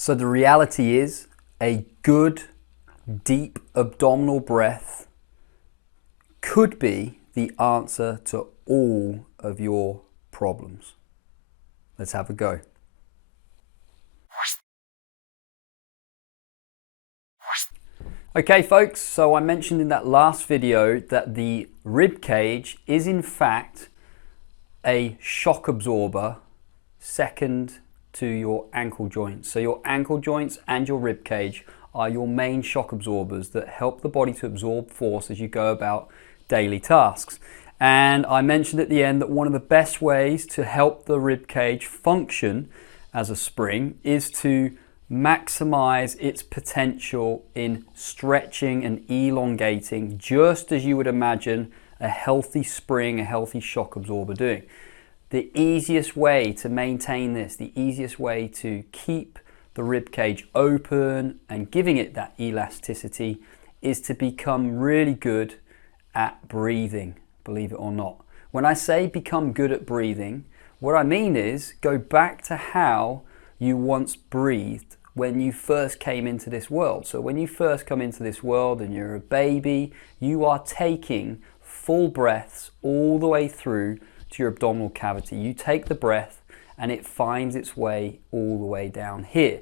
So the reality is, a good, deep abdominal breath could be the answer to all of your problems. Let's have a go. Okay folks, so I mentioned in that last video that the rib cage is in fact a shock absorber second to your ankle joints. So your ankle joints and your rib cage are your main shock absorbers that help the body to absorb force as you go about daily tasks. And I mentioned at the end that one of the best ways to help the rib cage function as a spring is to maximize its potential in stretching and elongating, just as you would imagine a healthy spring, a healthy shock absorber doing. The easiest way to maintain this, the easiest way to keep the rib cage open and giving it that elasticity is to become really good at breathing, believe it or not. When I say become good at breathing, what I mean is go back to how you once breathed when you first came into this world. So when you first come into this world and you're a baby, you are taking full breaths all the way through to your abdominal cavity. You take the breath and it finds its way all the way down here,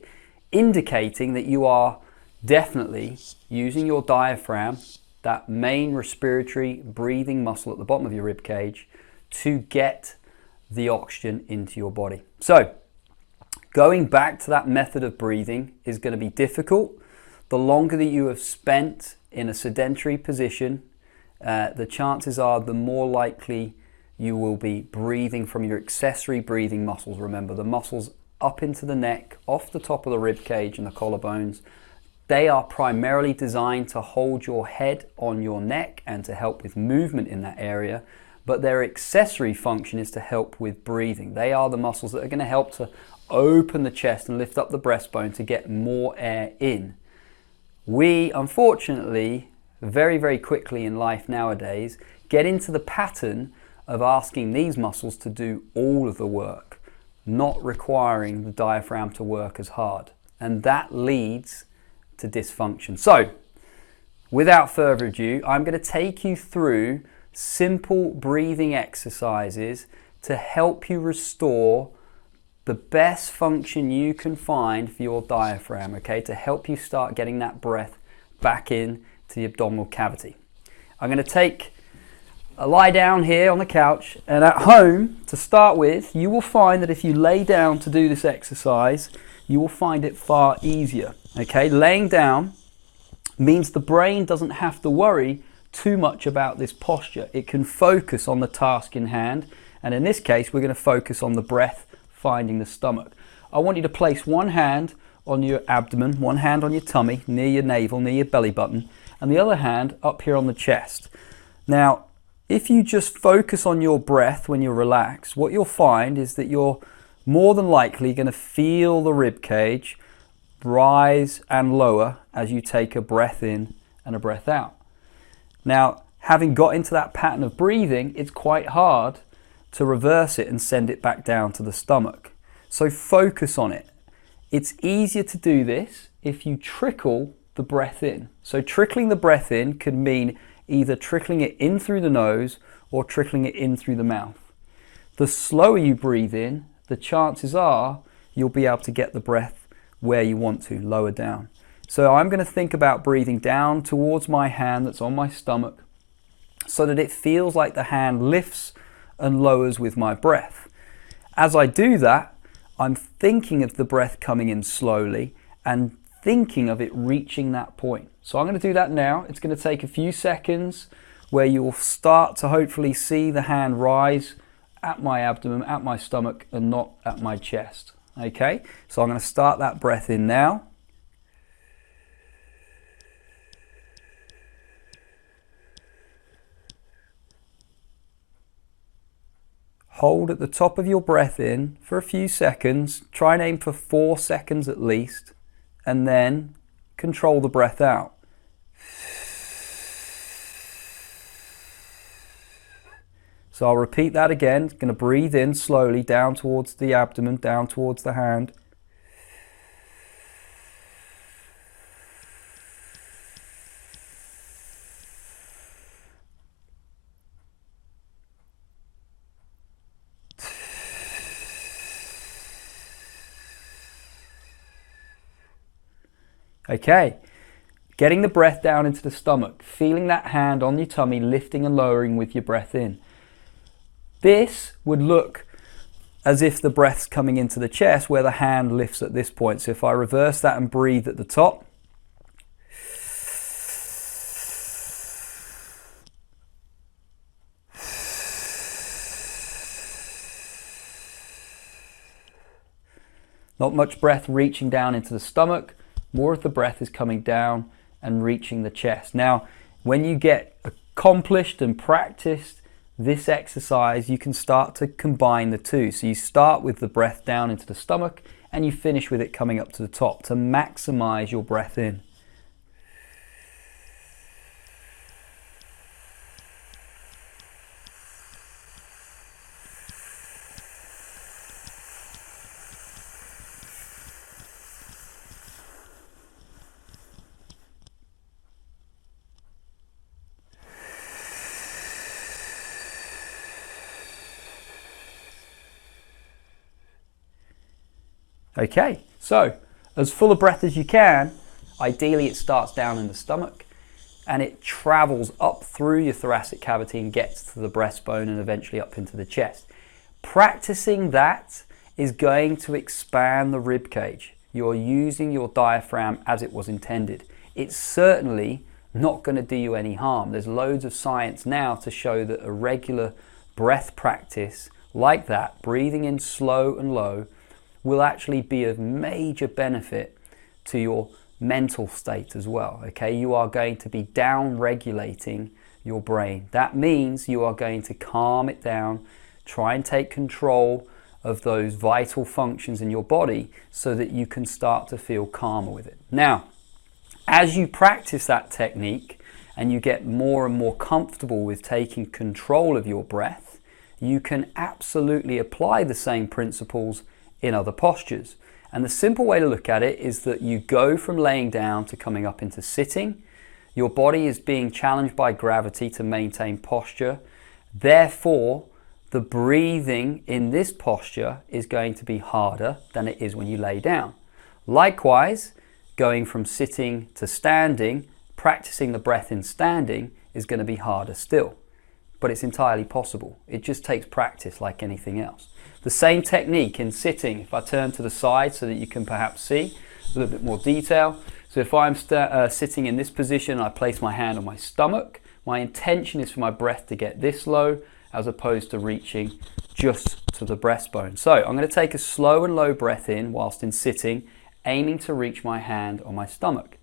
indicating that you are definitely using your diaphragm, that main respiratory breathing muscle at the bottom of your rib cage, to get the oxygen into your body. So going back to that method of breathing is going to be difficult. The longer that you have spent in a sedentary position, the chances are the more likely you will be breathing from your accessory breathing muscles. Remember, the muscles up into the neck, off the top of the rib cage and the collarbones, they are primarily designed to hold your head on your neck and to help with movement in that area, but their accessory function is to help with breathing. They are the muscles that are going to help to open the chest and lift up the breastbone to get more air in. We, unfortunately, very, very quickly in life nowadays, get into the pattern of asking these muscles to do all of the work, not requiring the diaphragm to work as hard. And that leads to dysfunction. So, without further ado, I'm going to take you through simple breathing exercises to help you restore the best function you can find for your diaphragm, okay, to help you start getting that breath back in to the abdominal cavity. I'm going to take a lie down here on the couch, and at home, to start with, you will find that if you lay down to do this exercise, you will find it far easier, okay? Laying down means the brain doesn't have to worry too much about this posture. It can focus on the task in hand, and in this case, we're going to focus on the breath finding the stomach. I want you to place one hand on your abdomen, one hand on your tummy, near your navel, near your belly button, and the other hand up here on the chest. Now, if you just focus on your breath when you're relaxed, what you'll find is that you're more than likely going to feel the rib cage rise and lower as you take a breath in and a breath out. Now, having got into that pattern of breathing, it's quite hard to reverse it and send it back down to the stomach. So focus on it. It's easier to do this if you trickle the breath in. So trickling the breath in could mean either trickling it in through the nose or trickling it in through the mouth. The slower you breathe in, the chances are you'll be able to get the breath where you want to, lower down. So I'm going to think about breathing down towards my hand that's on my stomach so that it feels like the hand lifts and lowers with my breath. As I do that, I'm thinking of the breath coming in slowly and thinking of it reaching that point. So I'm going to do that now. It's going to take a few seconds where you will start to hopefully see the hand rise at my abdomen, at my stomach, and not at my chest. Okay, so I'm going to start that breath in now. Hold at the top of your breath in for a few seconds. Try and aim for 4 seconds at least, and then control the breath out. So I'll repeat that again. Going to breathe in slowly down towards the abdomen, down towards the hand. Okay, getting the breath down into the stomach, feeling that hand on your tummy lifting and lowering with your breath in. This would look as if the breath's coming into the chest where the hand lifts at this point. So if I reverse that and breathe at the top, not much breath reaching down into the stomach, more of the breath is coming down and reaching the chest. Now, when you get accomplished and practiced this exercise, you can start to combine the two. So you start with the breath down into the stomach and you finish with it coming up to the top to maximize your breath in. Okay, so as full of breath as you can, ideally it starts down in the stomach and it travels up through your thoracic cavity and gets to the breastbone and eventually up into the chest. Practicing that is going to expand the rib cage. You're using your diaphragm as it was intended. It's certainly not going to do you any harm. There's loads of science now to show that a regular breath practice like that, breathing in slow and low, will actually be of major benefit to your mental state as well. Okay, you are going to be down regulating your brain. That means you are going to calm it down, try and take control of those vital functions in your body so that you can start to feel calmer with it. Now, as you practice that technique and you get more and more comfortable with taking control of your breath, you can absolutely apply the same principles in other postures. And the simple way to look at it is that you go from laying down to coming up into sitting. Your body is being challenged by gravity to maintain posture. Therefore, the breathing in this posture is going to be harder than it is when you lay down. Likewise, going from sitting to standing, practicing the breath in standing is going to be harder still. But it's entirely possible. It just takes practice like anything else. The same technique in sitting, if I turn to the side so that you can perhaps see a little bit more detail. So if I'm sitting in this position, I place my hand on my stomach. My intention is for my breath to get this low as opposed to reaching just to the breastbone. So I'm going to take a slow and low breath in whilst in sitting, aiming to reach my hand on my stomach.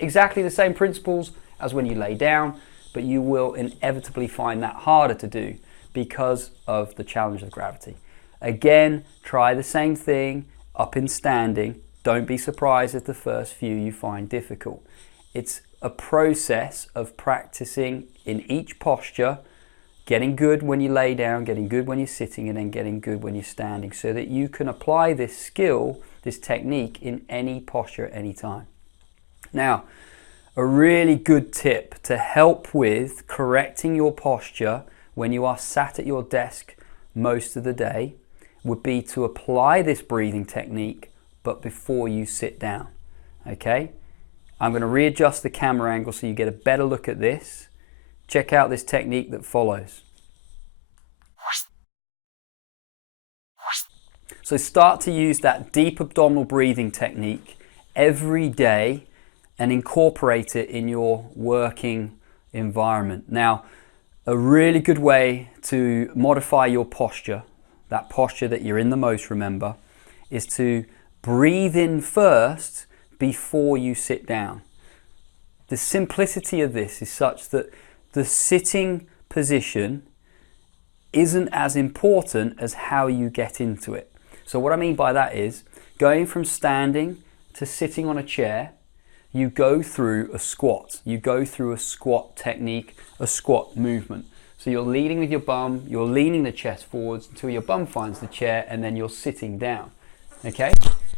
Exactly the same principles as when you lay down, but you will inevitably find that harder to do because of the challenge of gravity. Again, try the same thing up in standing. Don't be surprised if the first few you find difficult. It's a process of practicing in each posture, getting good when you lay down, getting good when you're sitting, and then getting good when you're standing so that you can apply this skill, this technique in any posture at any time. Now, a really good tip to help with correcting your posture when you are sat at your desk most of the day would be to apply this breathing technique, but before you sit down. Okay? I'm going to readjust the camera angle so you get a better look at this. Check out this technique that follows. So start to use that deep abdominal breathing technique every day and incorporate it in your working environment. Now, a really good way to modify your posture, that posture that you're in the most, remember, is to breathe in first before you sit down. The simplicity of this is such that the sitting position isn't as important as how you get into it. So what I mean by that is going from standing to sitting on a chair, you go through a squat. You go through a squat technique, a squat movement. So you're leading with your bum, you're leaning the chest forwards until your bum finds the chair, and then you're sitting down. Okay?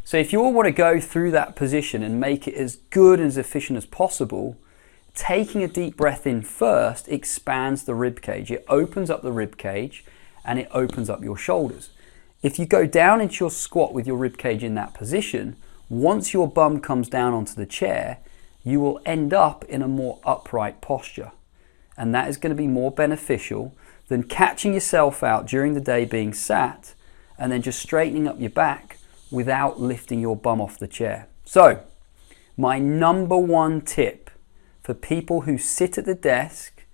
So if you all want to go through that position and make it as good and as efficient as possible, taking a deep breath in first expands the rib cage. It opens up the rib cage and it opens up your shoulders. If you go down into your squat with your rib cage in that position, once your bum comes down onto the chair, you will end up in a more upright posture. And that is going to be more beneficial than catching yourself out during the day being sat and then just straightening up your back without lifting your bum off the chair. So, my number one tip for people who sit at the desk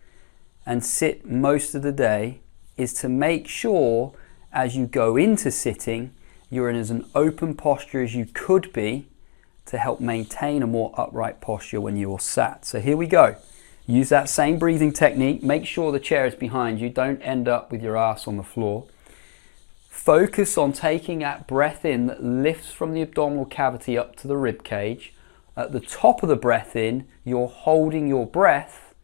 and sit most of the day is to make sure as you go into sitting, you're in as an open posture as you could be to help maintain a more upright posture when you're sat. So here we go. Use that same breathing technique. Make sure the chair is behind you. Don't end up with your ass on the floor. Focus on taking that breath in that lifts from the abdominal cavity up to the rib cage. At the top of the breath in, you're holding your breath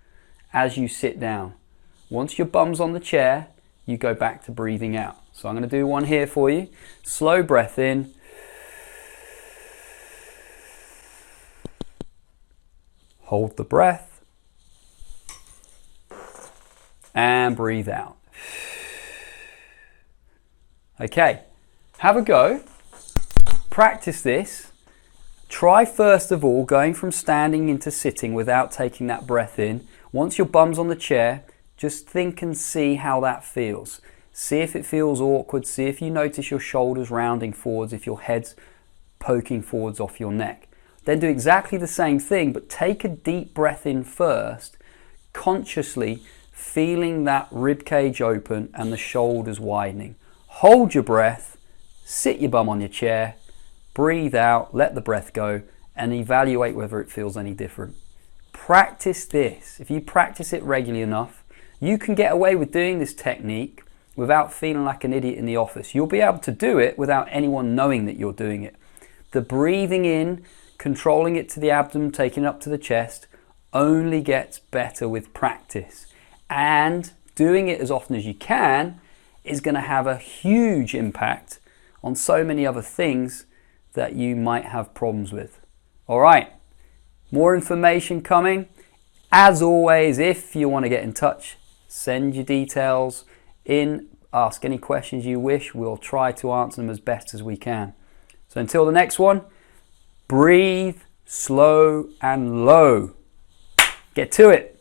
as you sit down. Once your bum's on the chair, you go back to breathing out. So I'm going to do one here for you. Slow breath in. Hold the breath. And breathe out. Okay, have a go. Practice this. Try first of all going from standing into sitting without taking that breath in. Once your bum's on the chair, just think and see how that feels. See if it feels awkward. See if you notice your shoulders rounding forwards, if your head's poking forwards off your neck. Then do exactly the same thing, but take a deep breath in first, consciously feeling that rib cage open and the shoulders widening. Hold your breath, sit your bum on your chair, breathe out, let the breath go, and evaluate whether it feels any different. Practice this. If you practice it regularly enough, you can get away with doing this technique without feeling like an idiot in the office. You'll be able to do it without anyone knowing that you're doing it. The breathing in, controlling it to the abdomen, taking it up to the chest, only gets better with practice. And doing it as often as you can is going to have a huge impact on so many other things that you might have problems with. All right, more information coming. As always, if you want to get in touch, send your details in, ask any questions you wish. We'll try to answer them as best as we can. So until the next one, breathe slow and low. Get to it.